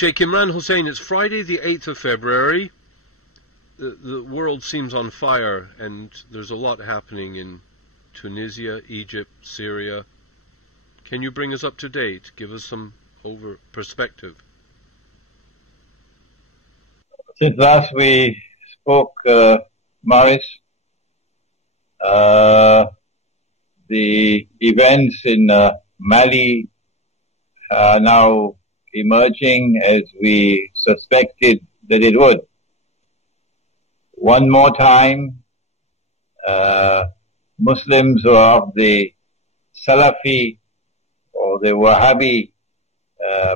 Sheikh Imran Hussein, it's Friday the 8th of February. The world seems on fire, and there's a lot happening in Tunisia, Egypt, Syria. Can you bring us up to date? Give us some perspective. Since last we spoke, Morris, the events in Mali are now emerging as we suspected that it would. One more time, Muslims who are of the Salafi or the Wahhabi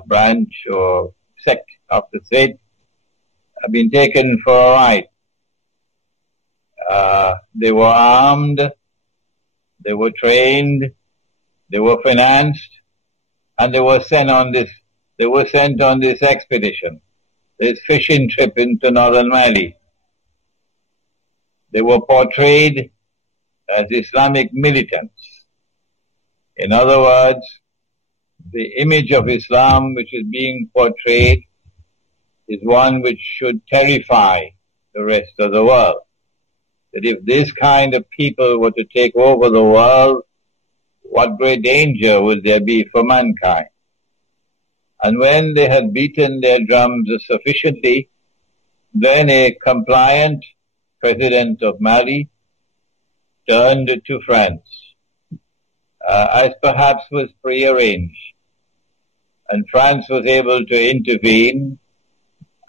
branch or sect of the faith have been taken for a ride. They were armed, they were trained, they were financed, and they were sent on this expedition, this fishing trip into northern Mali. They were portrayed as Islamic militants. In other words, the image of Islam which is being portrayed is one which should terrify the rest of the world. That if this kind of people were to take over the world, what great danger would there be for mankind? And when they had beaten their drums sufficiently, then a compliant president of Mali turned to France, as perhaps was prearranged. And France was able to intervene,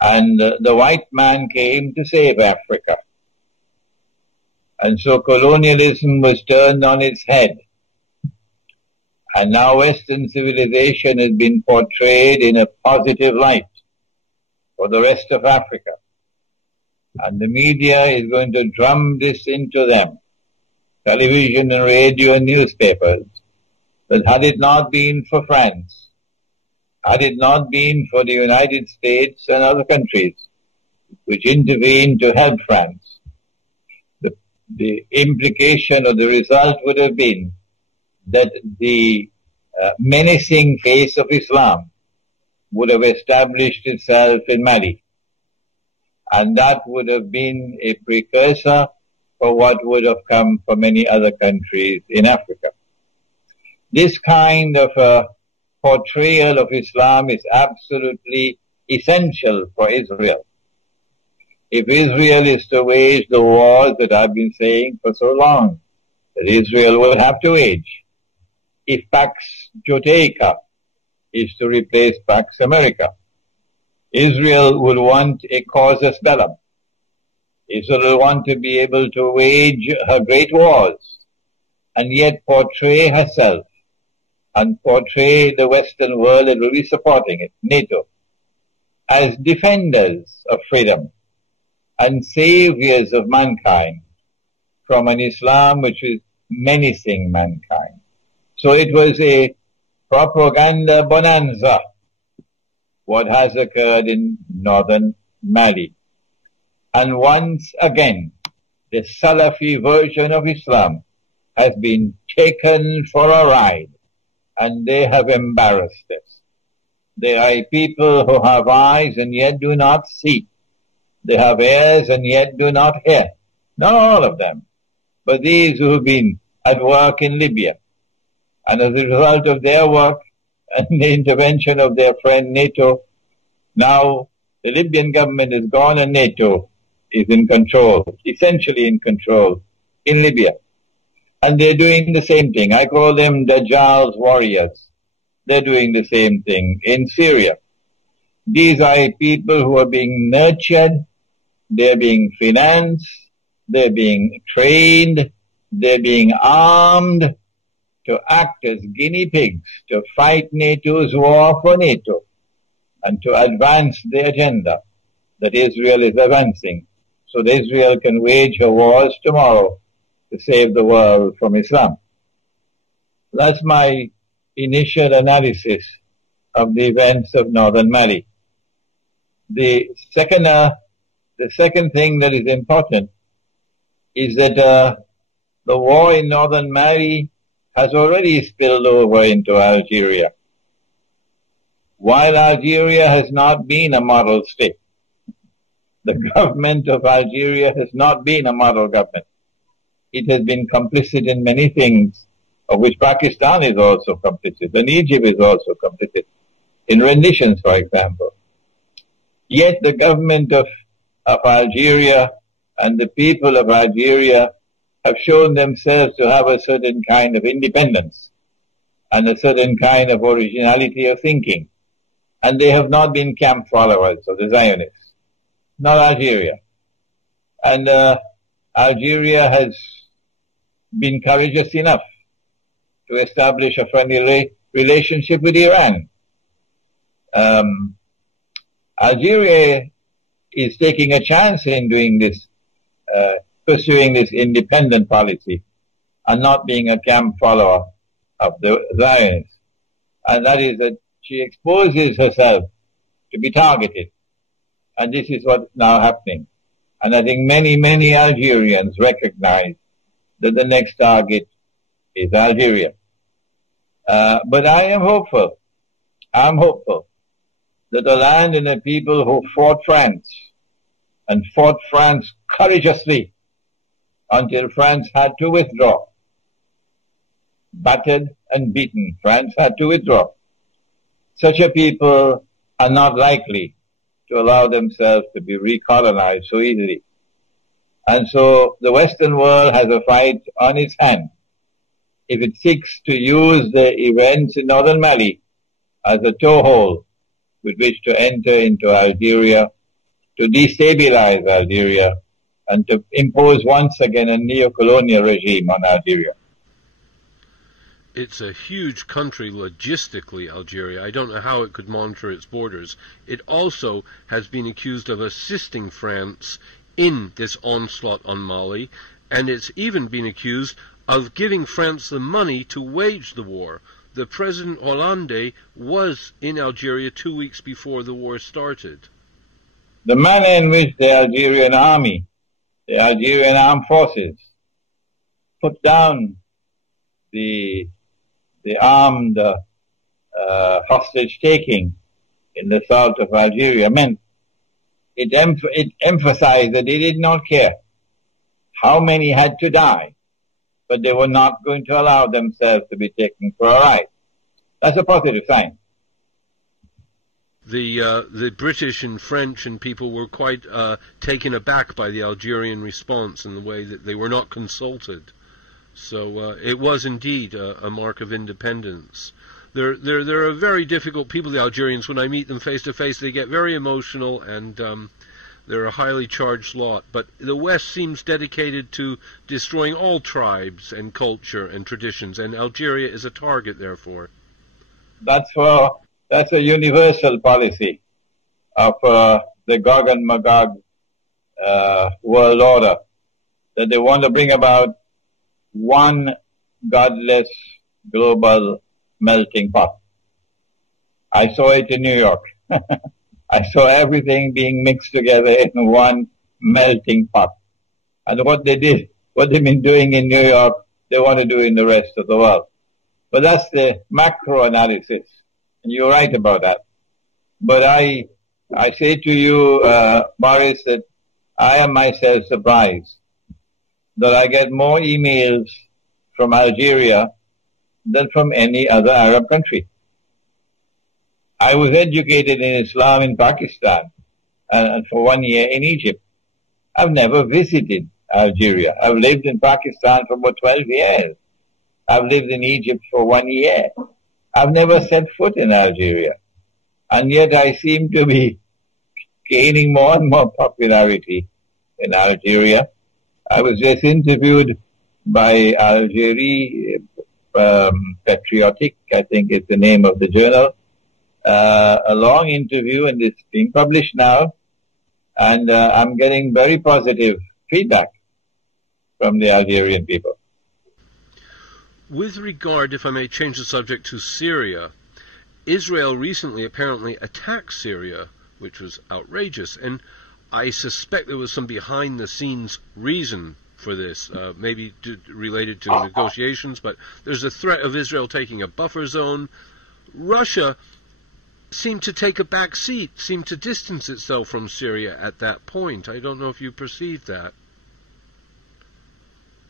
and the white man came to save Africa. And so colonialism was turned on its head. And now Western civilization has been portrayed in a positive light for the rest of Africa. And the media is going to drum this into them, television and radio and newspapers, that had it not been for France, had it not been for the United States and other countries which intervened to help France, the implication or the result would have been that the menacing face of Islam would have established itself in Mali. And that would have been a precursor for what would have come for many other countries in Africa. This kind of portrayal of Islam is absolutely essential for Israel. If Israel is to wage the wars that I've been saying for so long, that Israel will have to wage, if Pax Judaica is to replace Pax America, Israel will want a casus bellum. Israel will want to be able to wage her great wars and yet portray herself and portray the Western world that will be supporting it, NATO, as defenders of freedom and saviors of mankind from an Islam which is menacing mankind. So it was a propaganda bonanza, what has occurred in northern Mali. And once again, the Salafi version of Islam has been taken for a ride, and they have embarrassed us. They are a people who have eyes and yet do not see. They have ears and yet do not hear. Not all of them, but these who have been at work in Libya. And as a result of their work and the intervention of their friend NATO, now the Libyan government is gone and NATO is in control, essentially in control, in Libya. And they're doing the same thing. I call them Dajjal's warriors. They're doing the same thing in Syria. These are people who are being nurtured, they're being financed, they're being trained, they're being armed to act as guinea pigs, to fight NATO's war for NATO, and to advance the agenda that Israel is advancing, so that Israel can wage her wars tomorrow to save the world from Islam. That's my initial analysis of the events of northern Mali. The second thing that is important is that the war in northern Mali has already spilled over into Algeria. while Algeria has not been a model state, the government of Algeria has not been a model government. It has been complicit in many things, of which Pakistan is also complicit, and Egypt is also complicit, in renditions, for example. Yet the government of Algeria and the people of Algeria have shown themselves to have a certain kind of independence and a certain kind of originality of thinking. And they have not been camp followers of the Zionists, not Algeria. And Algeria has been courageous enough to establish a friendly relationship with Iran. Algeria is taking a chance in doing this, pursuing this independent policy and not being a camp follower of the Zionists. And that is that she exposes herself to be targeted. And this is what's now happening. And I think many, many Algerians recognize that the next target is Algeria. But I am hopeful. I'm hopeful that the land and the people who fought France and fought France courageously until France had to withdraw, battered and beaten, France had to withdraw. Such a people are not likely to allow themselves to be recolonized so easily. And so the Western world has a fight on its hand if it seeks to use the events in northern Mali as a toehold with which to enter into Algeria, to destabilize Algeria, and to impose once again a neo-colonial regime on Algeria. It's a huge country logistically, Algeria. I don't know how it could monitor its borders. It also has been accused of assisting France in this onslaught on Mali, and it's even been accused of giving France the money to wage the war. The President Hollande was in Algeria 2 weeks before the war started. The manner in which the Algerian army, the Algerian armed forces, put down the armed hostage-taking in the south of Algeria meant it emphasized that they did not care how many had to die, but they were not going to allow themselves to be taken for a ride. That's a positive sign. The British and French and people were quite taken aback by the Algerian response in the way that they were not consulted. So it was indeed a mark of independence. They're a very difficult people, the Algerians. When I meet them face to face, they get very emotional, and they're a highly charged lot. But the West seems dedicated to destroying all tribes and culture and traditions, and Algeria is a target, therefore. That's a universal policy of the Gog and Magog world order, that they want to bring about one godless global melting pot. I saw it in New York. I saw everything being mixed together in one melting pot. And what they've been doing in New York, they want to do in the rest of the world. But that's the macro analysis. And you're right about that. But I say to you, Boris, that I am myself surprised that I get more emails from Algeria than from any other Arab country. I was educated in Islam in Pakistan and for 1 year in Egypt. I've never visited Algeria. I've lived in Pakistan for about 12 years. I've lived in Egypt for 1 year. I've never set foot in Algeria. And yet I seem to be gaining more and more popularity in Algeria. I was just interviewed by Algerie Patriotic, I think is the name of the journal. A long interview, and it's being published now. And I'm getting very positive feedback from the Algerian people. With regard, if I may change the subject, to Syria, Israel recently apparently attacked Syria, which was outrageous, and I suspect there was some behind-the-scenes reason for this, maybe related to negotiations, but there's a threat of Israel taking a buffer zone. Russia seemed to take a back seat, seemed to distance itself from Syria at that point. I don't know if you perceived that.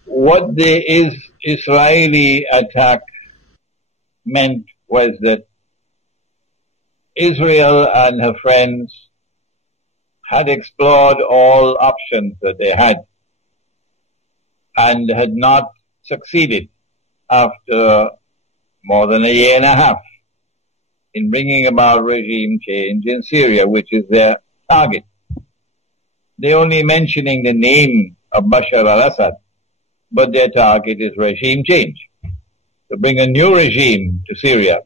What the Israeli attack meant was that Israel and her friends had explored all options that they had and had not succeeded after more than a year and a half in bringing about regime change in Syria, which is their target. They're only mentioning the name of Bashar al-Assad, but their target is regime change. To bring a new regime to Syria,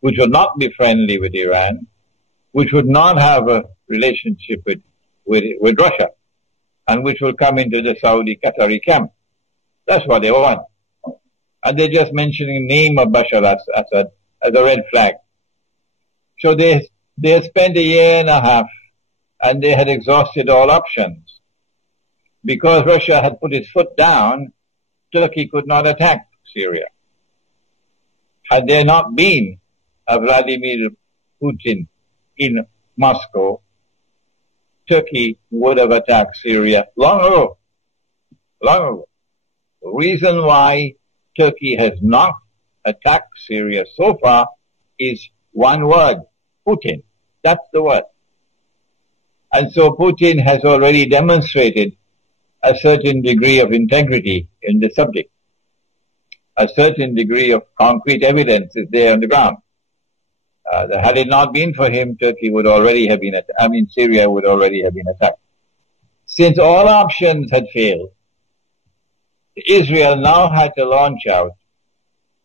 which would not be friendly with Iran, which would not have a relationship with Russia, and which will come into the Saudi-Qatari camp. That's what they want. And they're just mentioning the name of Bashar al-Assad as a red flag. So they spent a year and a half, and they had exhausted all options. Because Russia had put its foot down, Turkey could not attack Syria. Had there not been a Vladimir Putin in Moscow, Turkey would have attacked Syria long ago. Long ago. The reason why Turkey has not attacked Syria so far is one word, Putin. That's the word. And so Putin has already demonstrated a certain degree of integrity in the subject. A certain degree of concrete evidence is there on the ground. Had it not been for him, Turkey would already have been Syria would already have been attacked. Since all options had failed, Israel now had to launch out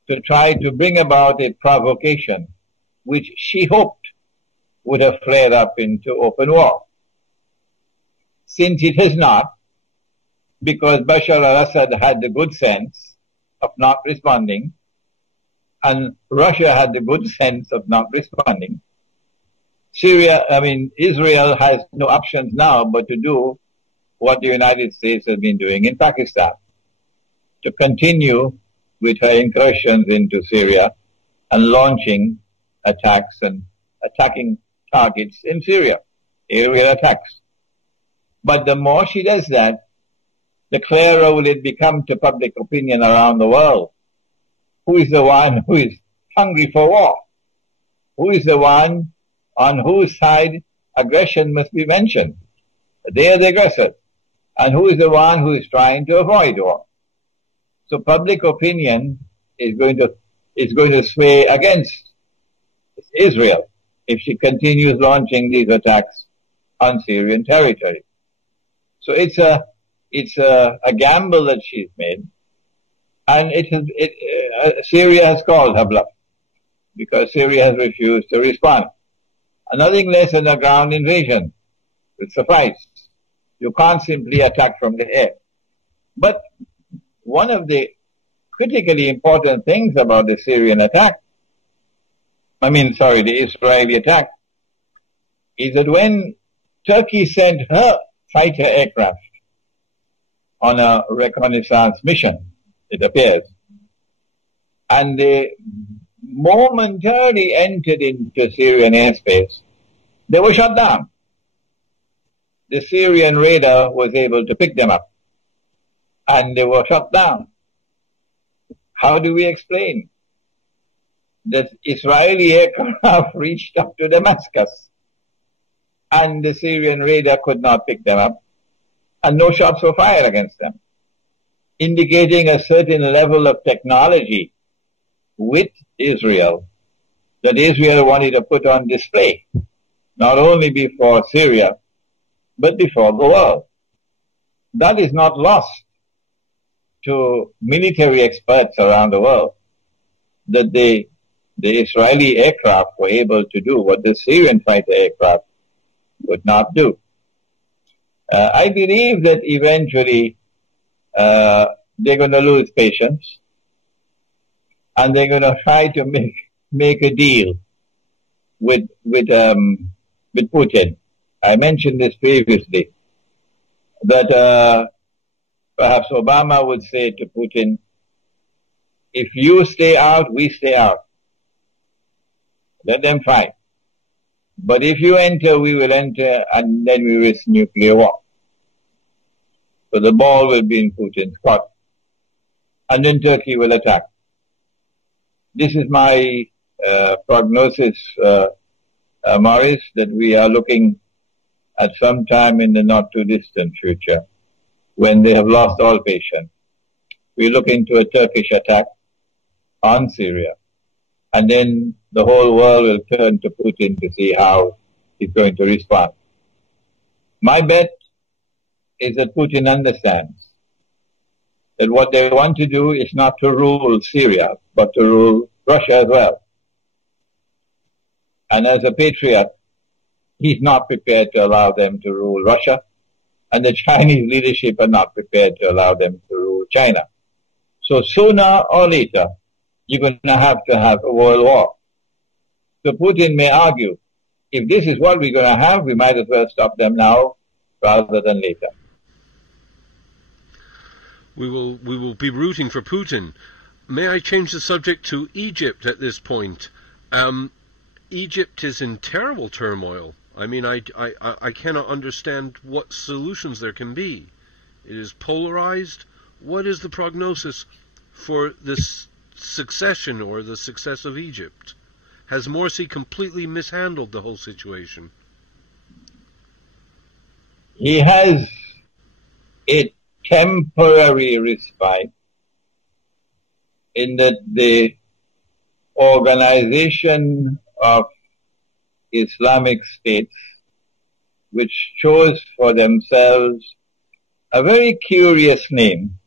to try to bring about a provocation which she hoped would have flared up into open war. Since it has not, because Bashar al-Assad had the good sense of not responding, and Russia had the good sense of not responding, Israel has no options now but to do what the United States has been doing in Pakistan, to continue with her incursions into Syria and launching attacks and attacking targets in Syria, aerial attacks. But the more she does that, the clearer will it become to public opinion around the world. Who is the one who is hungry for war? Who is the one on whose side aggression must be mentioned? They are the aggressors. And who is the one who is trying to avoid war? So public opinion is going to sway against Israel if she continues launching these attacks on Syrian territory. So it's a gamble that she's made, and Syria has called her bluff because Syria has refused to respond. And nothing less than a ground invasion will suffice. You can't simply attack from the air. But one of the critically important things about the the Israeli attack, is that when Turkey sent her fighter aircraft on a reconnaissance mission, it appears, and they momentarily entered into Syrian airspace, they were shot down. The Syrian radar was able to pick them up, and they were shot down. How do we explain that Israeli aircraft reached up to Damascus and the Syrian radar could not pick them up and no shots were fired against them, indicating a certain level of technology with Israel that Israel wanted to put on display, not only before Syria, but before the world. That is not lost to military experts around the world, that the Israeli aircraft were able to do what the Syrian fighter aircraft could not do. I believe that eventually they're going to lose patience, and they're going to try to make a deal with Putin. I mentioned this previously, that perhaps Obama would say to Putin, if you stay out, we stay out. Let them fight. But if you enter, we will enter, and then we risk nuclear war. So the ball will be in Putin's court. And then Turkey will attack. This is my prognosis, Morris, that we are looking at some time in the not too distant future, when they have lost all patience. We look into a Turkish attack on Syria, and then the whole world will turn to Putin to see how he's going to respond. My bet is that Putin understands that what they want to do is not to rule Syria, but to rule Russia as well. And as a patriot, he's not prepared to allow them to rule Russia, and the Chinese leadership are not prepared to allow them to rule China. So sooner or later, you're going to have a world war. So Putin may argue, if this is what we're going to have, we might as well stop them now rather than later. We will be rooting for Putin. May I change the subject to Egypt at this point? Egypt is in terrible turmoil. I mean, I cannot understand what solutions there can be. It is polarized. What is the prognosis for this succession or the success of Egypt? Has Morsi completely mishandled the whole situation? He has a temporary respite in that the organization of Islamic states, which chose for themselves a very curious name,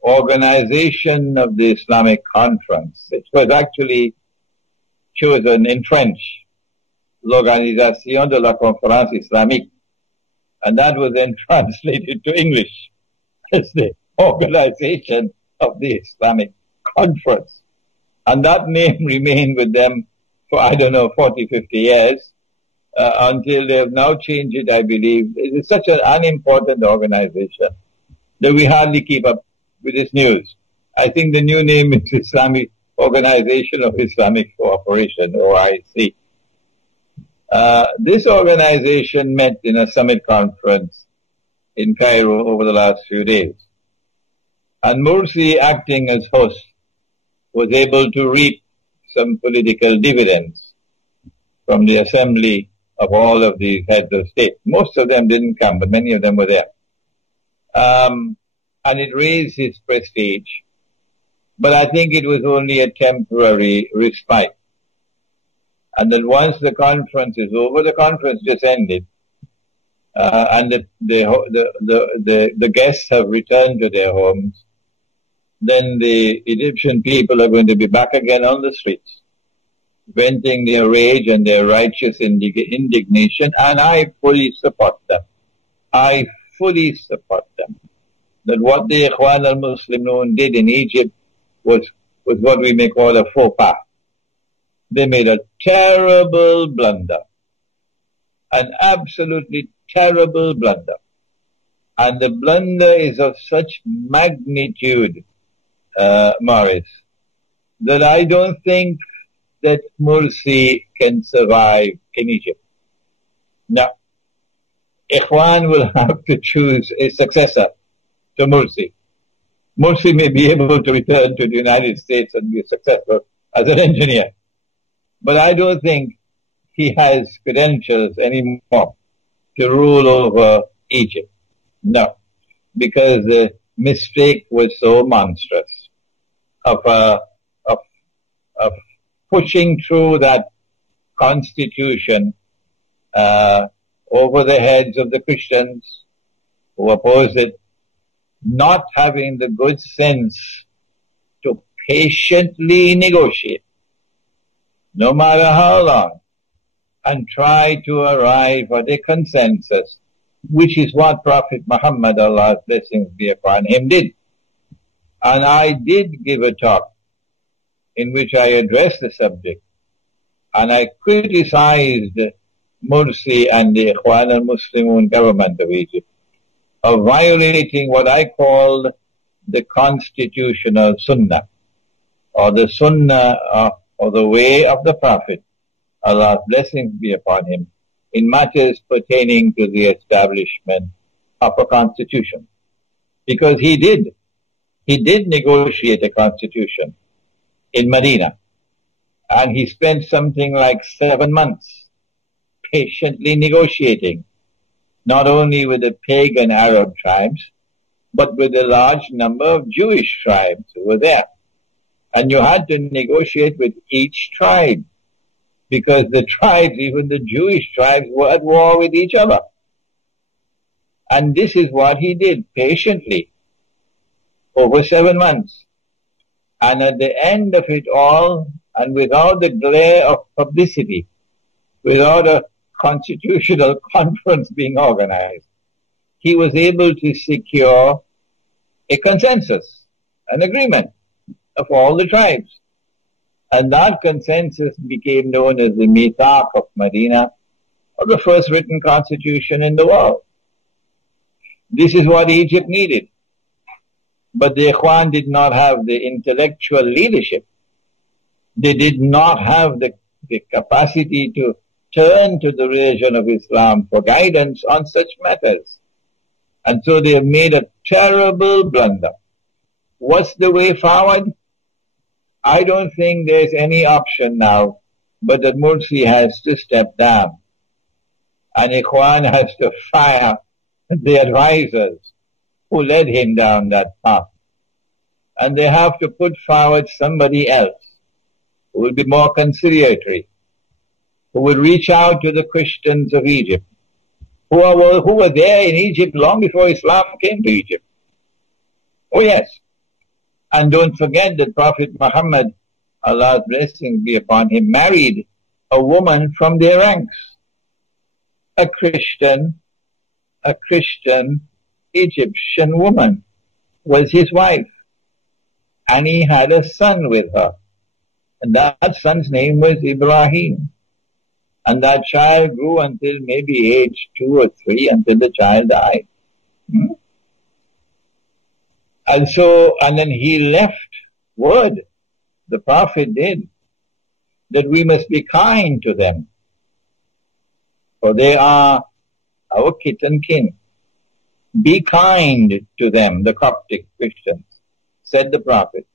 Organization of the Islamic Conference. It was actually chosen in French, L'Organisation de la Conférence Islamique, and that was then translated to English as the Organization of the Islamic Conference. And that name remained with them for, 40, 50 years, until they have now changed it, I believe. It is such an unimportant organization that we hardly keep up with this news. I think the new name is Islamic Organization of Islamic Cooperation, OIC. This organization met in a summit conference in Cairo over the last few days. And Morsi, acting as host, was able to reap some political dividends from the assembly of all of these heads of state. Most of them didn't come, but many of them were there. And it raised his prestige. But I think it was only a temporary respite. And then once the conference is over, the conference just ended, and the guests have returned to their homes, then the Egyptian people are going to be back again on the streets, venting their rage and their righteous indignation, and I fully support them. I fully support them. That what the Ikhwan al-Muslimun did in Egypt was what we may call a faux pas. They made a terrible blunder, an absolutely terrible blunder. And the blunder is of such magnitude, Morris, that I don't think that Morsi can survive in Egypt. No. Ikhwan will have to choose a successor to Morsi. Morsi may be able to return to the United States and be successful as an engineer. But I don't think he has credentials anymore to rule over Egypt. No. Because the mistake was so monstrous of pushing through that constitution over the heads of the Christians who opposed it, not having the good sense to patiently negotiate, no matter how long, and try to arrive at a consensus, which is what Prophet Muhammad, Allah's blessings be upon him, did. And I did give a talk in which I addressed the subject, and I criticized Morsi and the Ikhwan al-Muslimun government of Egypt of violating what I called the constitutional sunnah, or the sunnah or the way of the Prophet, Allah's blessings be upon him, in matters pertaining to the establishment of a constitution. Because he did negotiate a constitution in Medina. And he spent something like 7 months patiently negotiating, not only with the pagan Arab tribes, but with a large number of Jewish tribes who were there. And you had to negotiate with each tribe, because the tribes, even the Jewish tribes, were at war with each other. And this is what he did patiently over 7 months. And at the end of it all, and without the glare of publicity, without a constitutional conference being organized, he was able to secure a consensus, an agreement of all the tribes. And that consensus became known as the Mithaq of Medina, or the first written constitution in the world. This is what Egypt needed. But the Ikhwan did not have the intellectual leadership. They did not have the capacity to turn to the religion of Islam for guidance on such matters. And so they have made a terrible blunder. What's the way forward? I don't think there's any option now, but that Mursi has to step down. And Ikhwan has to fire the advisors who led him down that path. And they have to put forward somebody else who will be more conciliatory, who will reach out to the Christians of Egypt, who were there in Egypt long before Islam came to Egypt. Oh yes. And don't forget that Prophet Muhammad, Allah's blessings be upon him, married a woman from their ranks. A Christian Egyptian woman was his wife. And he had a son with her. And that son's name was Ibrahim. And that child grew until maybe age 2 or 3, until the child died. And then he left word, the Prophet did, that we must be kind to them. For they are our kith and kin. Be kind to them, the Coptic Christians, said the Prophet,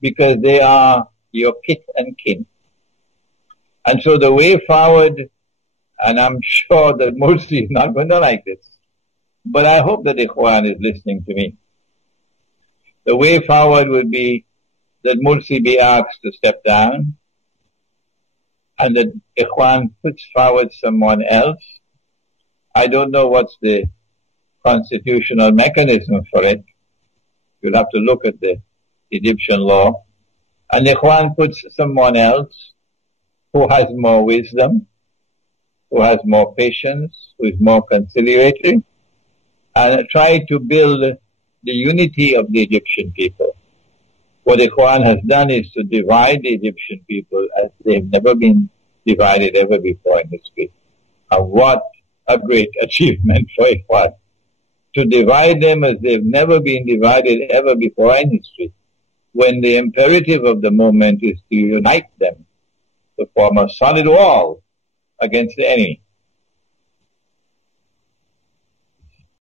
because they are your kith and kin. And so the way forward, and I'm sure that Mursi is not going to like this, but I hope that Ikhwan is listening to me. The way forward would be that Mursi be asked to step down, and that Ikhwan puts forward someone else. I don't know what's the constitutional mechanism for it. You'll have to look at the Egyptian law. And Ikhwan puts someone else who has more wisdom, who has more patience, who is more conciliatory, and try to build the unity of the Egyptian people. What Ikhwan has done is to divide the Egyptian people as they've never been divided ever before in history. And what a great achievement for Ikhwan. To divide them as they've never been divided ever before in history, when the imperative of the moment is to unite them, to form a solid wall against the enemy.